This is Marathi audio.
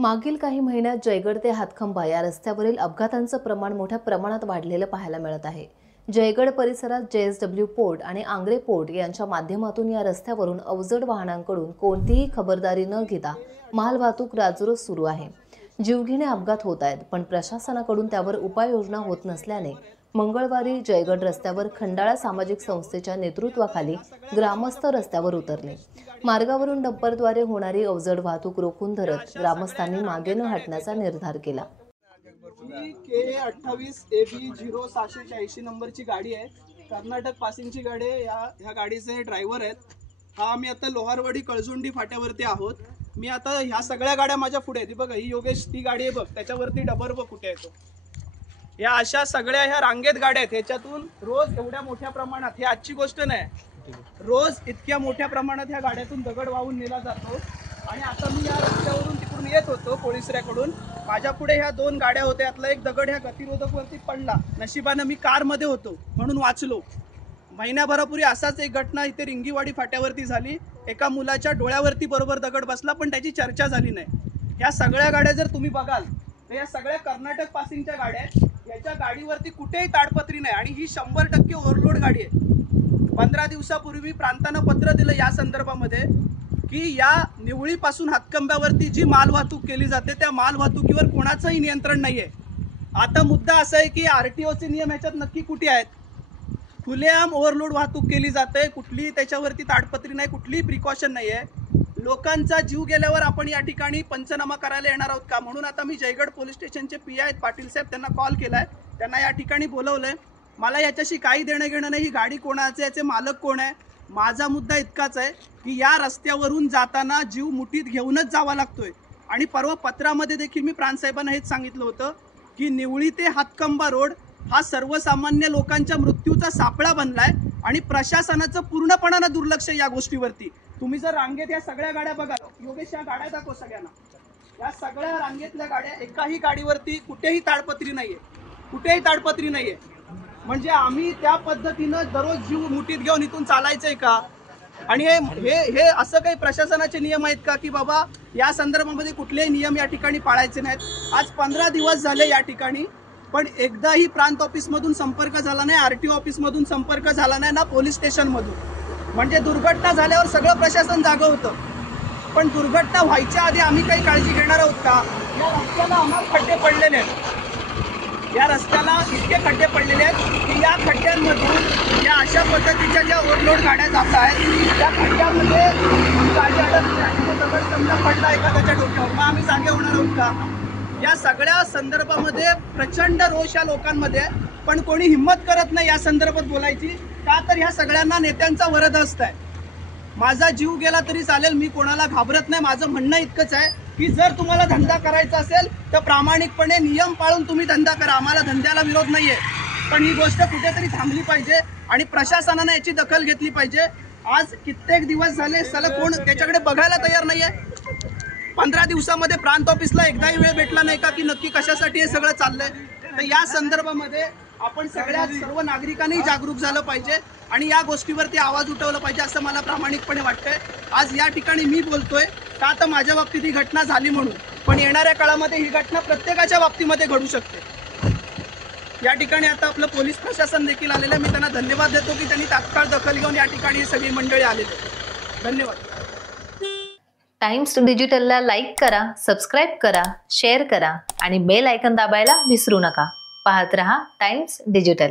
मागील काही महिन्यात जयगड ते हातखंबा या रस्त्यावरील अपघातांचं प्रमाण मोठ्या प्रमाणात वाढलेलं पाहायला मिळत आहे। जयगड परिसरात JSW पोर्ट आणि आंग्रे पोर्ट यांच्या माध्यमातून या रस्त्यावरून अवजड वाहनांकडून कोणतीही खबरदारी न घेता मालवाहतूक राजरोज सुरू आहे। जीवघेणे अपघात होत आहेत, पण प्रशासनाकडून त्यावर उपाययोजना होत नसल्याने मंगळवारी जयगड रस्त्यावर खंडाळा सामाजिक संस्थेच्या नेतृत्वाखाली ग्रामस्थ रस्त्यावर उतरले। मार्गावरून डंपरद्वारे होणारी अवजड वाहतूक रोखून धरत ग्रामस्थांनी मागे न हटण्याचा निर्धार केला। K28 AB 0686 नंबरची गाडी आहे। कर्नाटक पासिंगची गाडी आहे। ह्या गाडीचे ड्रायव्हर आहेत। आम्ही आता लोहारवाडी कळजुंडी फाट्यावरती आहोत। मी आता ह्या सगळ्या गाड्या माझ्या पुढे आहेत। बघा, ही योगेश ती गाडी आहे बघ, त्याच्यावरती डबर बघ कुठे आहे तो। या अशा सगळ्या ह्या रांगेत गाड्या आहेत। ह्याच्यातून रोज एवढ्या मोठ्या प्रमाणात, ही आजची गोष्ट नाही, रोज इतक्या मोठ्या प्रमाणात ह्या गाड्यातून दगड वाहून नेला जातो। आणि आता मी या रस्त्यावरून तिकडून येत होतो पोलिसऱ्याकडून, माझ्या पुढे ह्या दोन गाड्या होत्या, यातला एक दगड ह्या गतिरोधक वरती पडला। नशिबाने मी कार मध्ये होतो म्हणून वाचलो। महिन्याभरापूर्वी असाच एक घटना इथे रिंगीवाडी फाट्यावरती झाली। एका मुलाच्या डोळ्यावरती बरोबर दगड बसला, पण त्याची चर्चा झाली नाही। या सगळ्या गाड्या जर तुम्ही बघाल तर या सगळ्या कर्नाटक पासिंगच्या गाड्या आहेत। याच्या गाडीवरती कुठेही ताडपत्री नाही आणि ही 100% ओव्हरलोड गाडी आहे। 15 दिवसापूर्वी प्रांतानं पत्र दिलं या संदर्भामध्ये की या निवळीपासून हातकंब्यावरती जी मालवाहतूक केली जाते त्या मालवाहतुकीवर कोणाचंही नियंत्रण नाहीये। आता मुद्दा असा आहे की RTOचे नियम ह्याच्यात नक्की कुठे आहेत? खुलेआम ओव्हरलोड वाहतूक केली जाते, कुठलीही त्याच्यावरती ताडपत्री नाही, कुठलीही प्रिकॉशन नाहीये। लोकांचा जीव गेल्यावर आपण या ठिकाणी पंचनामा करायला येणार आहोत का? म्हणून आता मी जयगड पोलीस स्टेशनचे PI आहेत पाटील साहेब, त्यांना कॉल केलाय, त्यांना या ठिकाणी बोलवलंय। मला याच्याशी काही देणं घेणं नाही, ही गाडी कोणाची, याचे मालक कोण आहे। माझा मुद्दा इतकाच आहे की या रस्त्यावरून जाताना जीव मुठीत घेऊनच जावा लागतोय। आणि परवा पत्रामध्ये देखील मी प्रांतसाहेबांना हेच सांगितलं होतं की निवळी ते हातकंबा रोड हा सर्वसामान्य लोकांच्या मृत्यूचा सापळा बनलाय आणि प्रशासनाचं पूर्णपणानं दुर्लक्ष या गोष्टीवरती। तुम्ही जर रांगेत या सगळ्या गाड्या बघा, योगेश या गाड्या दाखव सगळ्यांना, या सगळ्या रांगेतल्या गाड्या, एकाही गाडीवरती कुठेही ताडपत्री नाहीये, कुठेही ताडपत्री नाहीये। म्हणजे आम्ही त्या पद्धतीनं दररोज जीव मुठीत घेऊन इथून चालायचंय का? आणि हे असं काही प्रशासनाचे नियम आहेत का की बाबा या संदर्भामध्ये कुठलेही नियम या ठिकाणी पाळायचे नाहीत? आज 15 दिवस झाले या ठिकाणी, पण एकदाही प्रांत ऑफिसमधून संपर्क झाला नाही, RTO ऑफिसमधून संपर्क झाला नाही, ना पोलीस स्टेशनमधून। म्हणजे दुर्घटना झाल्यावर सगळं प्रशासन जागं होतं, पण दुर्घटना व्हायच्या आधी आम्ही काही काळजी घेणार आहोत का? या रस्त्याला आम्हाला खड्डे पडलेले आहेत, या रस्त्याला इतके खड्डे पडलेले आहेत की या खड्ड्यांमधून या अशा पद्धतीच्या ज्या ओव्हरलोड गाड्या जात आहेत त्या खड्ड्यामध्ये गाडी अडकली, दगड समजा पडला एखाद्याच्या डोक्यावर, मग आम्ही जागे होणार आहोत का? या सगळ्या संदर्भामध्ये प्रचंड रोष या लोकांमध्ये, पण कोणी हिंमत करत नाही या संदर्भात बोलायची का? तर ह्या सगळ्यांना नेत्यांचा वरदहस्त आहे। माझा जीव गेला तरी चालेल, मी कोणाला घाबरत नाही। माझं म्हणणं इतकंच आहे की जर तुम्हाला धंदा करायचा असेल तर प्रामाणिकपणे नियम पाळून तुम्ही धंदा करा, आम्हाला धंद्याला विरोध नाहीये, पण ही गोष्ट कुठेतरी थांबली पाहिजे आणि प्रशासनाने याची दखल घेतली पाहिजे। आज कित्येक दिवस झाले सलग कोण त्याच्याकडे बघायला तयार नाहीये। 15 दिवसामध्ये प्रांत ऑफिसला एकदाही वेळ भेटला नाही का की नक्की कशासाठी हे सगळं चाललंय? तर या संदर्भामध्ये आपण सर्व नागरिकांनी जागरूक झालं पाहिजे आणि या गोष्टीवरती आवाज उठवला पाहिजे असं मला प्रामाणिकपणे वाटतंय। आज या ठिकाणी मी बोलतोय का तर माझ्या बाबतीत ही घटना झाली म्हणून, पण येणाऱ्या काळामध्ये ही घटना प्रत्येकाच्या बाबतीमध्ये घडू शकते। या ठिकाणी आता आपलं पोलीस प्रशासन देखील आलेलं आहे, मी त्यांना धन्यवाद देतो की त्यांनी तात्काळ दखल घेऊन या ठिकाणी सगळी मंडळी आलेली। धन्यवाद। टाइम्स डिजिटलला लाईक करा, सबस्क्राईब करा, शेअर करा आणि बेल आयकॉन दाबायला विसरू नका। पाहत रहा टाइम्स डिजिटल।